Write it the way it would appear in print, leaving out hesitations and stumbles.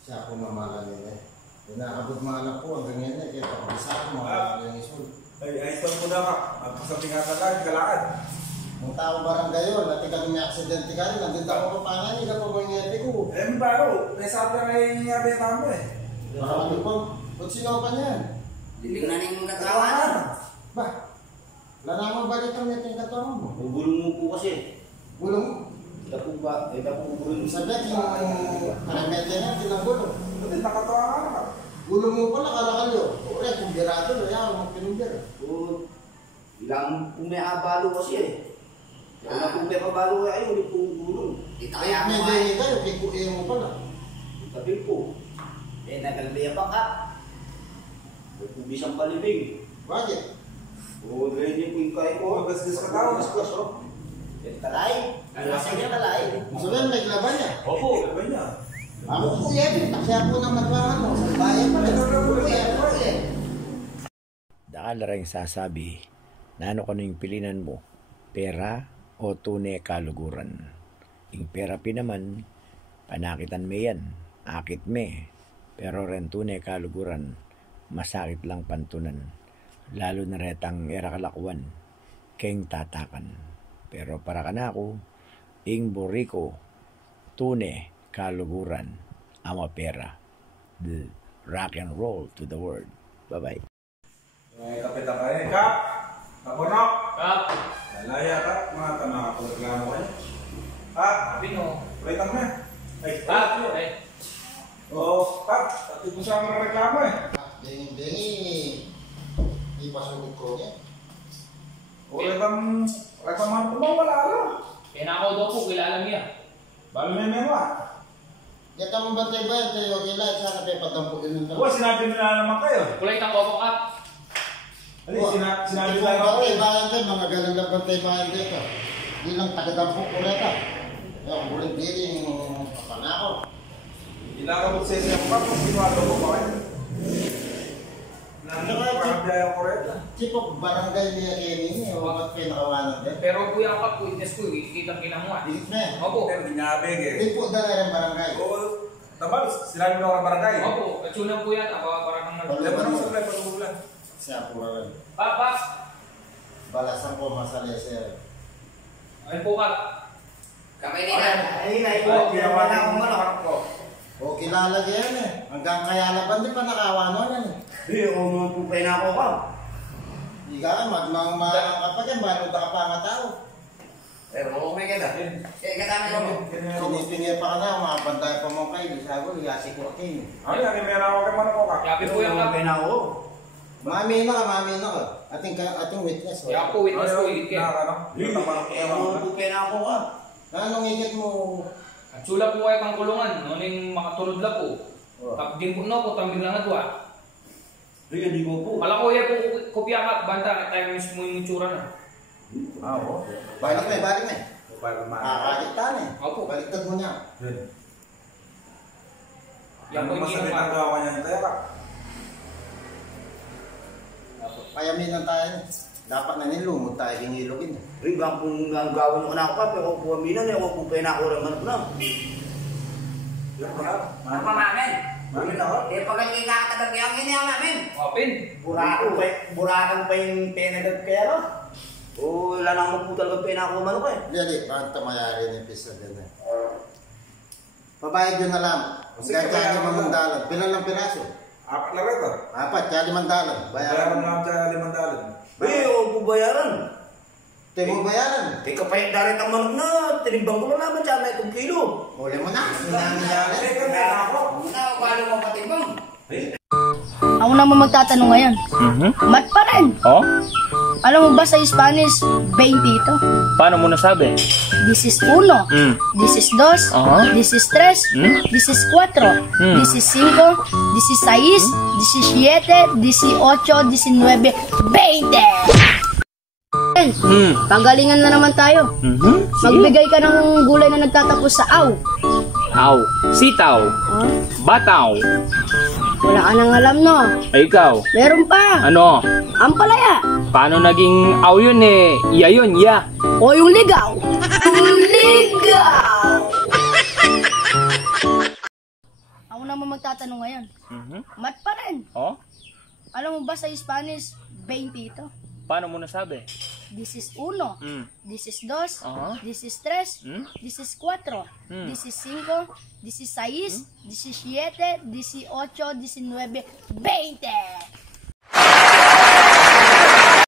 Siya ako mamahalin eh. Inaabot mga anak ko hanggang yan eh. Kaya pag-isa ako mga yung isul. Ay, stop mo na ka. Magpasabi nga ka lang, kalakad. Ang tao barangay yun, natin ka may aksidente ka rin. Nandun ako pa pangan, hindi ka pa mga ngete ko. Eh, baro. Nasabi na kayo yung ngabi tamo eh. Marami po. Ba't sinaw pa niyan? Hindi na yung katrawanan. Ba? Wala naman balik ang ngete yung katawan mo. Gulong mo po kasi. Gulong mo? Ito po ba? Ito po gulong. Sabi yung remedya niya, tinanggulong. Buti nakatawa ka na ka. Gulong mo pala, kalakalyo. Ure, kung birado, kaya mo pinumbir. Oo. Ilang po may abalo kasi eh. Ilang po may abalo ay ulit po gulong. Dito Kaya kaya mo may ay. dahi kayo, kikuya mo pala. Tabi po. Eh, nagalbiya pa ka. May po bisang palibing. Bakit? Oo, ganyan po yung kaya ko. Gas-gas ka tao. Gas-gas oh. Yung talay. Kasi niya talay. Sabihin, may laban niya. Opo. Sabi niya. Ako po yan, taksya po ng matwangan mo. Sa bayan pa rin. Dakala rin sasabi na ano yung pilinan mo, pera o tunay kaluguran. Yung pera naman, panakitan me yan, akit me. Pero rin tunay kaluguran, masakit lang pantunan. Lalo na retang erakalakwan, keng tatakan. Pero para ka na ako, ing boriko, tunay kaluguran, ama pera. The rock and roll to the world. Bye-bye. May kapit na kayo. Kap! Kapunok! Kap! Nalaya ka. Mga tanong ako reklamo kayo. Kap! Pino. Waitan mo eh. Ay, Kap! Ay. Oo, Kap. Pati ko sa mga reklamo eh. Dengi-dengi. Di pasugod ko niya. Wala bang reklamo mo wala alam. Kaya na ako daw po, kilala niya. Balo may memo. Kaya ka mabantay ba yan tayo? Kailangan sana kayo patampukin ng Oo, sinabi nila naman kayo. Kulay ng koko, Kap. Ali, sinabi nila nila bantay naman bayan tayo, mga ganun lang bantay bayan tayo ka. Hindi lang taga-dampok ko rin ka. Kaya kung ulit dito yung papanako. Inakabot sa isang pa kung sinuado ko ba kayo. Parang ko rin. Tipo, barangay niya kayo ninyo. Huwag pinakawanan din. Pero kuya Kap, witness ko, kitang-kinang mo. Dito na yan. Opo. Pero ginabig eh. Hindi po dala yung barangay. Oo, tama. Sinabi mo ng barangay. Opo, katsunan po yan. Ako parang nang Alam mo naman sa play, pag-ulan. Siya po rin. Kap, Kap! Balasan ko masali sir. Ayun po, Kap. Kamay nila. Ay, Oo, ginawa na akong malakak ko. O kilala yan eh. Hanggang kaya laban din pa nakawanan yan eh. Hindi, ako po pa ako ka. Hindi ka magmang kapag yan, balod ka pa nga tao. Pero okay ka na. Eh, kasama mo. Pinipingin pa ka na, umabantay pa mo kayo. Sabi ko, yasi ko kayo. Ay, ang meron ako kay Manok ka. Yapi po yan, Kap. ako. Mami na ka. Ating witness. Kaya ako, witness ko, higit ka. Hindi, ako po pa ako ka. Anong higit mo? At sula po kayo pang kulungan, noning makatulod la po. Tapdin po no po, tambing lang adwa. Hindi ko po. Pala ko yan po, kopya Kap, banta, tayo mismo yung itsura na. Oo. Balik na. Para Kakalitan eh. Opo. Baliktad mo niya. Yan po yung masakit ginawa. ang gawa niya tayo ka. Payaminan tayo. Dapat na nilumod tayo hinilogin. Bang kung gawin ko na ako pa, pero ako po aminan, ako po pa ako rin manap na. Ang mamamin. Mami na ako. Eh, pag ang ikakatalag yung ini ang mamin. Opin. Burakan pa yung penagad kaya no? O wala naman po talaga pena ako manok eh. Dali, bakit tamayari ni Pisa din eh. Pabayad yun na lang. Sige, Kaya kaya limang ako. dalan. Bilang ng piraso? Apat na rin. 4, kaya 5 dalan. Bayaran Bayaran. nga sa 5 dalan. Eh, huwag po bayaran. Tingin mo bayaran. Teka pa yung darit ang manok na, tinimbang ko na naman siya may 2 kilo. Huli mo na. Hinangyari. Eh, kami na ako. Una, paano mo patimbang? Ako naman magtatanong ngayon. Mat pa rin. Oh? Alam mo ba sa Spanish, 20 ito? Paano mo nasabi? This is 1, this is 2, this is 3, this is 4, this is 5, this is 6, this is 7, this is 8, this is 9, 20! Pagalingan na naman tayo. Magbigay ka ng gulay na nagtatapos sa aw. Aw. Sitaw. Bataw. Wala ka nang alam, no? Ay, ikaw. Meron pa. Ano? Ampalaya. Paano naging aw yun eh? Iya yun, iya. O yung ligaw. Ligaw! Ako naman magtatanong ngayon. Mhm. Mat pa rin. Oh? Alam mo ba sa Spanish, 20 ito? Paano mo nasabi? This is 1, Mm. this is 2, Aha. this is 3, Mm. this is 4, this is 5, this is 6, this is 7, this is 8, 19, 20.